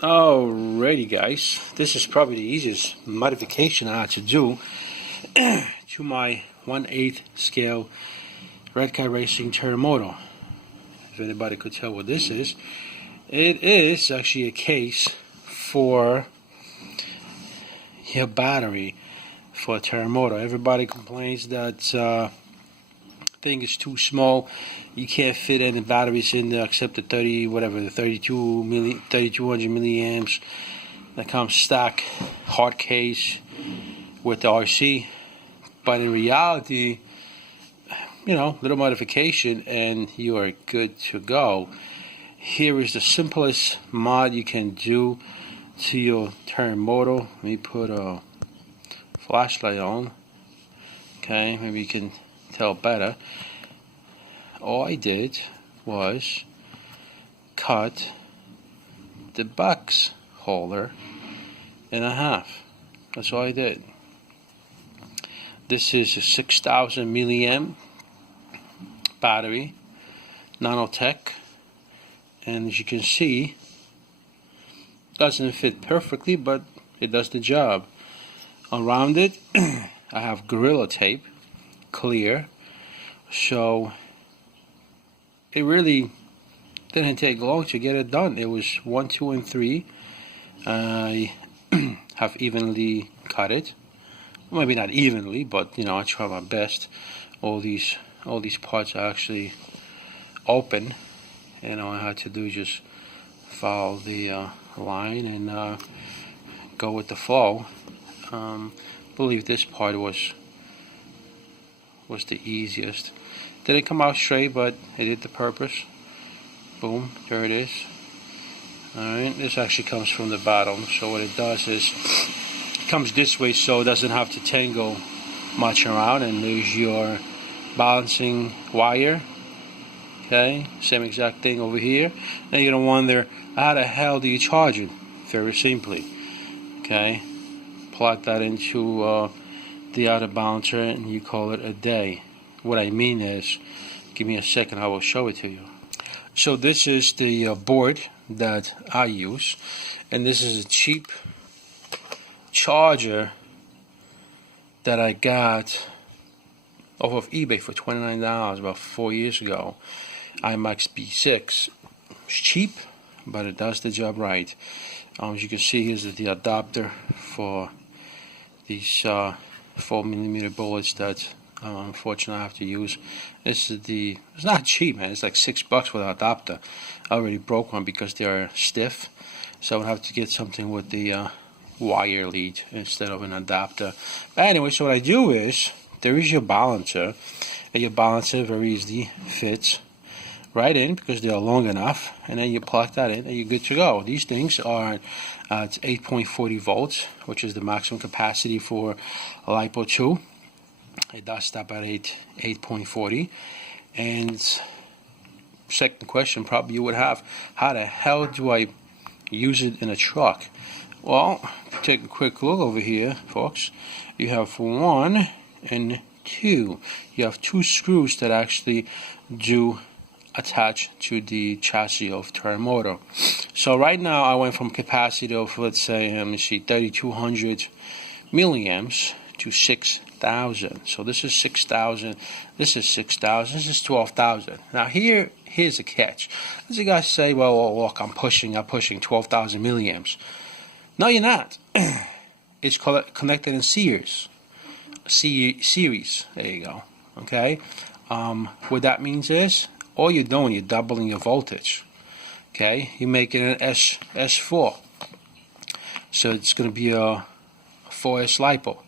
Alrighty guys, this is probably the easiest modification I had to do to my 1/8 scale Redcat Racing terremotto. If anybody could tell what this is, it is actually a case for your battery for a terremotto. Everybody complains that thing is too small. You can't fit any batteries in there except the 3200 milliamps that comes stacked hard case with the RC. But in reality, little modification and you are good to go. Here is the simplest mod you can do to your terremotto. Let me put a flashlight on. Okay, maybe you can tell better. All I did was cut the box holder in half. That's all I did. This is a 6,000 milliamp battery, nanotech, and as you can see, doesn't fit perfectly, but it does the job. Around it, I have Gorilla Tape, clear, so it really didn't take long to get it done. It was 1, 2, and 3. I have evenly cut it. Maybe not evenly, but I try my best. All these parts are actually open, and all I had to do is just follow the line and go with the flow. I believe this part was the easiest. Didn't come out straight, but it did the purpose. Boom, there it is. Alright, this actually comes from the bottom, so what it does is it comes this way so it doesn't have to tangle much around, and there's your balancing wire. Okay, same exact thing over here. Now you're gonna wonder, how the hell do you charge it? Very simply. Okay, plug that into the outer balancer and you call it a day. What I mean is, give me a second, I will show it to you. So this is the board that I use, and this is a cheap charger that I got off of eBay for $29 about 4 years ago. IMAX B6. It's cheap, but it does the job right. As you can see, here's the adapter for these 4mm bullets that unfortunately I have to use. It's not cheap, man. It's like $6 for the adapter. I already broke one because they are stiff, so I would have to get something with the wire lead instead of an adapter. But anyway, so what I do is, there is your balancer, and your balancer very easily fits right in because they are long enough, and then you plug that in and you're good to go. These things are at 8.40 volts, which is the maximum capacity for a lipo 2. It does stop at 8.40. And second question probably you would have, how the hell do I use it in a truck? Well, take a quick look over here, folks. You have 1 and 2. You have 2 screws that actually do attach to the chassis of terremotto. So right now I went from capacity of, let's say, 3,200 milliamps to 6,000. So this is 6,000, this is 6,000, this is 12,000. Now here's a catch. As you guys say, well, look, I'm pushing 12,000 milliamps. No, you're not. It's connected in series. There you go. Okay. What that means is, all you're doing, you're doubling your voltage. Okay, you're making an S4, so it's going to be a 4S lipo.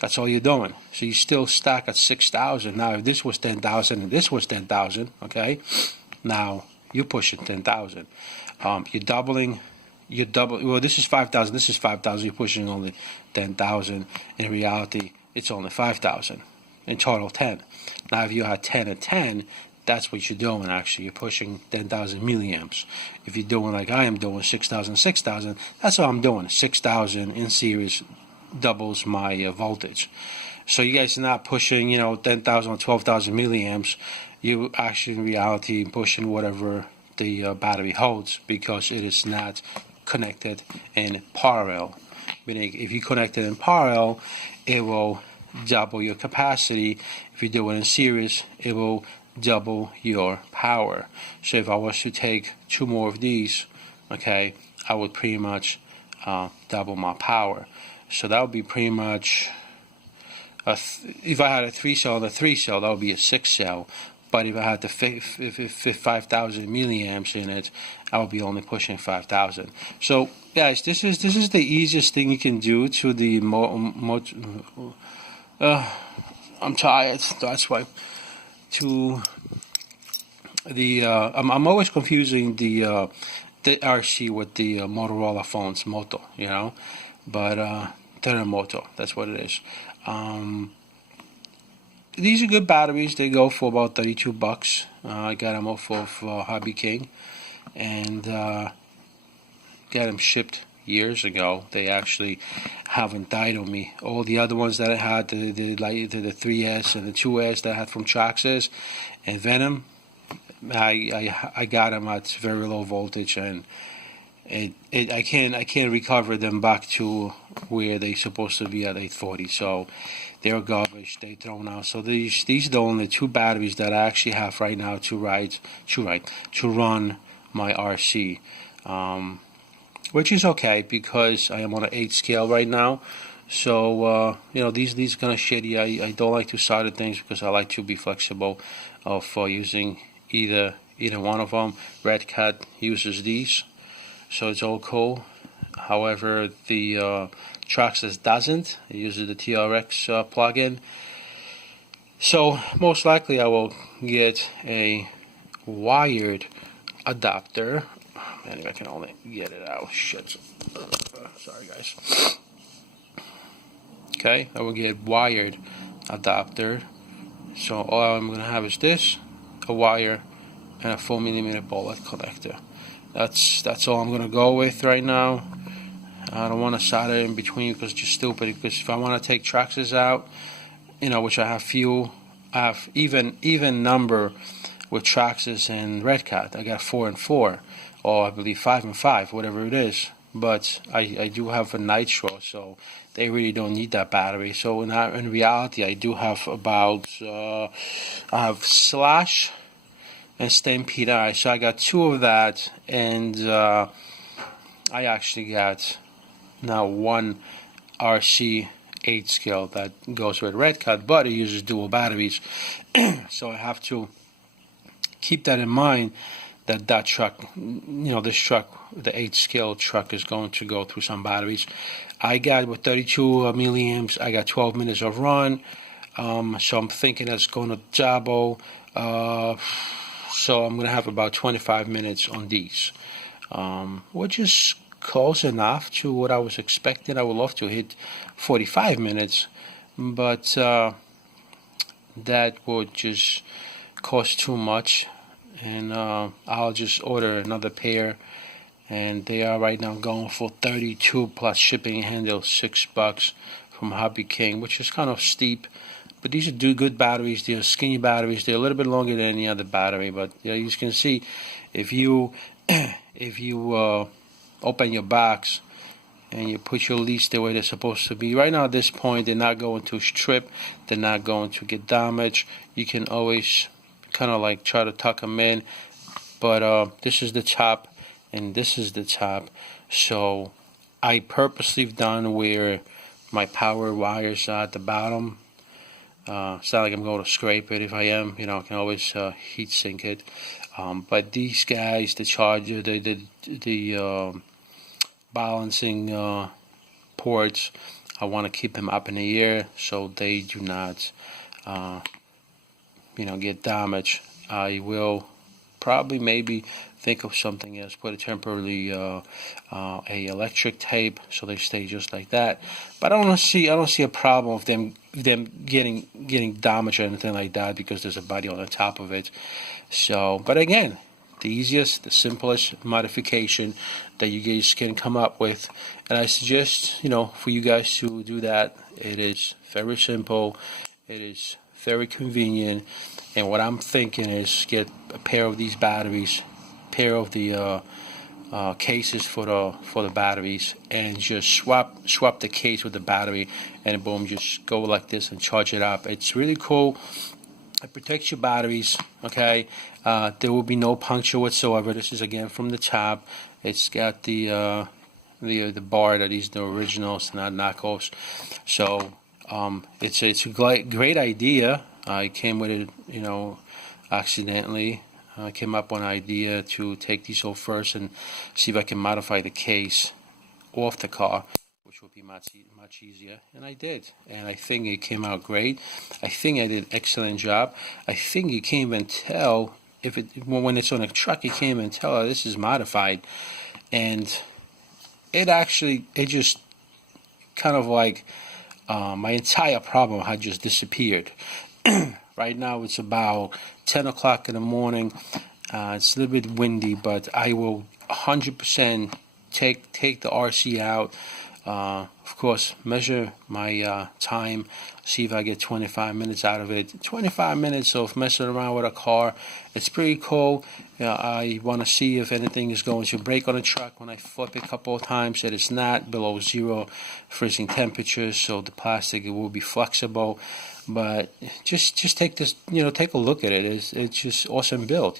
That's all you're doing. So you still stack at 6,000. Now, if this was 10,000 and this was 10,000, okay, now you're pushing 10,000. You're doubling. Well, this is 5,000. This is 5,000. You're pushing only 10,000. In reality, it's only 5,000. In total, 10. Now, if you had 10 and 10, that's what you're doing. Actually, you're pushing 10,000 milliamps. If you're doing like I am doing, 6,000, 6,000, that's what I'm doing. 6,000 in series doubles my voltage. So you guys are not pushing, 10,000 or 12,000 milliamps. You actually, in reality, pushing whatever the battery holds, because it is not connected in parallel. Meaning, if you connect it in parallel, it will double your capacity. If you do it in series, it will double your power. So if I was to take 2 more of these, okay, I would pretty much double my power. So that would be pretty much, if I had a 3-cell and a 3-cell, that would be a 6-cell. But if I had the 5,000 milliamps in it, I would be only pushing 5,000. So guys, this is the easiest thing you can do to the I'm tired. That's why. To the I'm always confusing the RC with the Motorola phones, Moto, you know, but terremotto, that's what it is. These are good batteries. They go for about $32. I got them off of Hobby King, and got them shipped years ago. They actually haven't died on me. All the other ones that I had, the 3S and the 2S that I had from Traxxas and Venom, I got them at very low voltage, and I can't recover them back to where they're supposed to be at 840. So they're garbage. They're thrown out. So these are the only 2 batteries that I actually have right now to run my RC. Which is okay because I am on an 8 scale right now. So you know, these are kind of shitty. I don't like to solder things because I like to be flexible of using either one of them. Redcat uses these, so it's all cool. However, the Traxxas doesn't. It uses the TRX plugin. So most likely I will get a wired adapter. Man, if I can only get it out. Shit. Sorry, guys. Okay, I will get wired adapter. So all I'm going to have is this, a wire, and a 4mm bullet connector. That's all I'm going to go with right now. I don't want to solder in between because it's just stupid. Because if I want to take Traxxas out, you know, which I have few, I have even number with Traxxas and Redcat. I got 4 and 4. Or I believe 5 and 5, whatever it is. But I do have a nitro, so they really don't need that battery. So in reality, I do have about I have Slash and Stampede I. So I got 2 of that, and I actually got now 1 RC 8 scale that goes with Redcat, but it uses dual batteries. So I have to keep that in mind. That truck, you know, this truck, the 8 scale truck, is going to go through some batteries. I got with 32 milliamps, I got 12 minutes of run, so I'm thinking that's going to double. So I'm going to have about 25 minutes on these, which is close enough to what I was expecting. I would love to hit 45 minutes, but that would just cost too much. And I'll just order another pair, and they are right now going for 32 plus shipping and handle, $6 from Hobby King, which is kind of steep. But these are good batteries. They're skinny batteries. They're a little bit longer than any other battery. But yeah, you can see if you open your box and you put your leads the way they're supposed to be. Right now at this point, they're not going to strip. They're not going to get damaged. You can always kind of like try to tuck them in, but this is the top and this is the top. So I purposely done where my power wires are at the bottom. It's not like I'm going to scrape it. If I am, you know, I can always heat sink it. But these guys, the charger, the balancing ports, I want to keep them up in the air so they do not you know, get damaged. I will probably maybe think of something else, put a temporarily a electric tape so they stay just like that. But I don't see a problem of them getting damaged or anything like that because there's a body on the top of it. So, but again, the easiest, the simplest modification that you guys can come up with, and I suggest, you know, for you guys to do that. It is very simple. It is very convenient, and what I'm thinking is get a pair of these batteries, pair of the cases for the batteries, and just swap the case with the battery, and boom, just go like this and charge it up. It's really cool. It protects your batteries. Okay, there will be no puncture whatsoever. This is again from the tab. It's got the bar that is the originals, not knockoffs. So it's a great idea. I came with it, accidentally. I came up with an idea to take these off first and see if I can modify the case off the car, which will be much easier. And I did, and I think it came out great. I think I did an excellent job. I think you can't even tell when it's on a truck. You can't even tell this is modified, and it just kind of like my entire problem had just disappeared. Right now it's about 10 o'clock in the morning. It's a little bit windy, but I will 100% take the RC out. Of course, measure my time, see if I get 25 minutes out of it. 25 minutes of messing around with a car. It's pretty cool. I want to see if anything is going to break on the truck when I flip it a couple of times, that it's not below 0 freezing temperatures, so the plastic, it will be flexible. But just take this, take a look at it. It's just awesome build,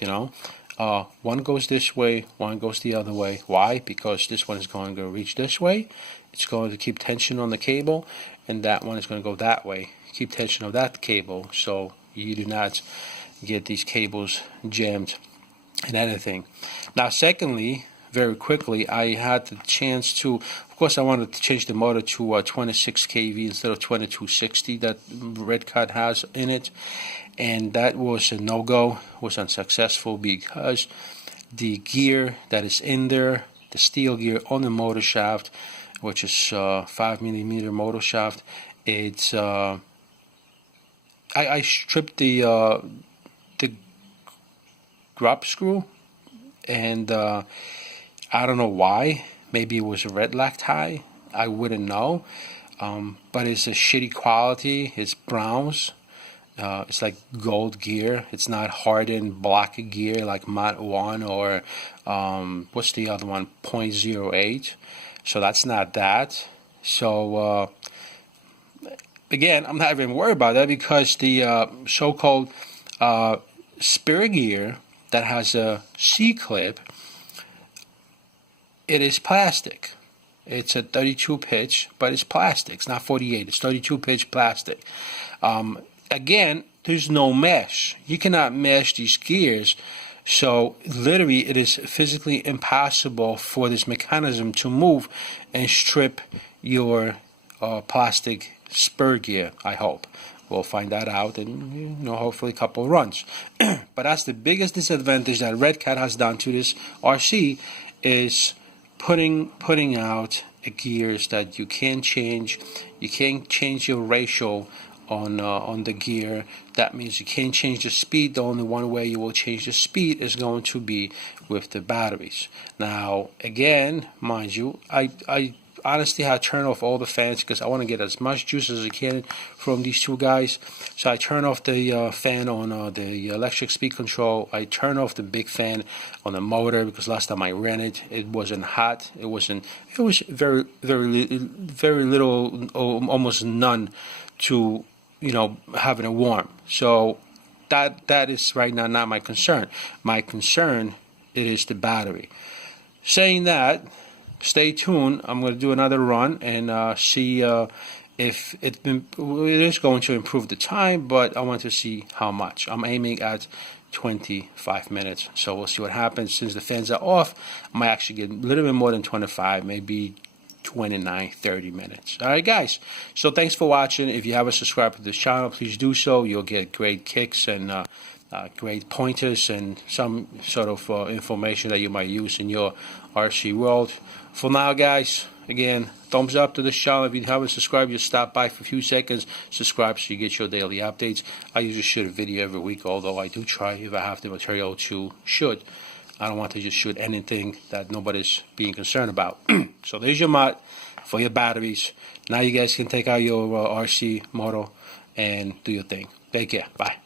One goes this way, one goes the other way. Why? Because this one is going to reach this way. It's going to keep tension on the cable, and that one is going to go that way. Keep tension of that cable, so you do not get these cables jammed and anything. Now, secondly, very quickly, I had the chance to, of course, I wanted to change the motor to 26 kV instead of 2260 that Redcat has in it, and that was a no-go, was unsuccessful, because the gear that is in there, the steel gear on the motor shaft, which is 5mm motor shaft, it's I stripped the grub screw, and I don't know why. Maybe it was a red lactite. I wouldn't know. But it's a shitty quality. It's browns. It's like gold gear. It's not hardened black gear like Mod 1 or what's the other one? 0.08. So that's not that. So again, I'm not even worried about that, because the so-called spare gear that has a C-clip, it is plastic. It's a 32 pitch, but it's plastic. It's not 48. It's 32 pitch plastic. Again, there's no mesh. You cannot mesh these gears. So literally, it is physically impossible for this mechanism to move and strip your plastic spur gear, I hope. We'll find that out in, hopefully a couple of runs. But that's the biggest disadvantage that Redcat has done to this RC, is putting out gears that you can't change. You can't change your ratio on the gear. That means you can't change the speed. The only one way you will change the speed is going to be with the batteries. Now, again, mind you, I honestly had turned off all the fans because I want to get as much juice as I can from these two guys. So I turn off the fan on the electric speed control. I turn off the big fan on the motor, because last time I ran it, it wasn't hot. It was very little, almost none, to having it warm. So that is right now not my concern. My concern, it is the battery. Saying that, stay tuned. I'm going to do another run and see if it is going to improve the time, but I want to see how much. I'm aiming at 25 minutes, so we'll see what happens. Since the fans are off, I might actually get a little bit more than 25, maybe 29, 30 minutes. All right, guys. So thanks for watching. If you haven't subscribed to this channel, please do so. You'll get great kicks and great pointers and some sort of information that you might use in your RC world. For now, guys, again, thumbs up to this channel. If you haven't subscribed, just stop by for a few seconds, subscribe so you get your daily updates. I usually shoot a video every week, although I do try, if I have the material, to shoot. I don't want to just shoot anything that nobody's being concerned about. So there's your mod for your batteries. Now you guys can take out your RC motor and do your thing. Take care. Bye.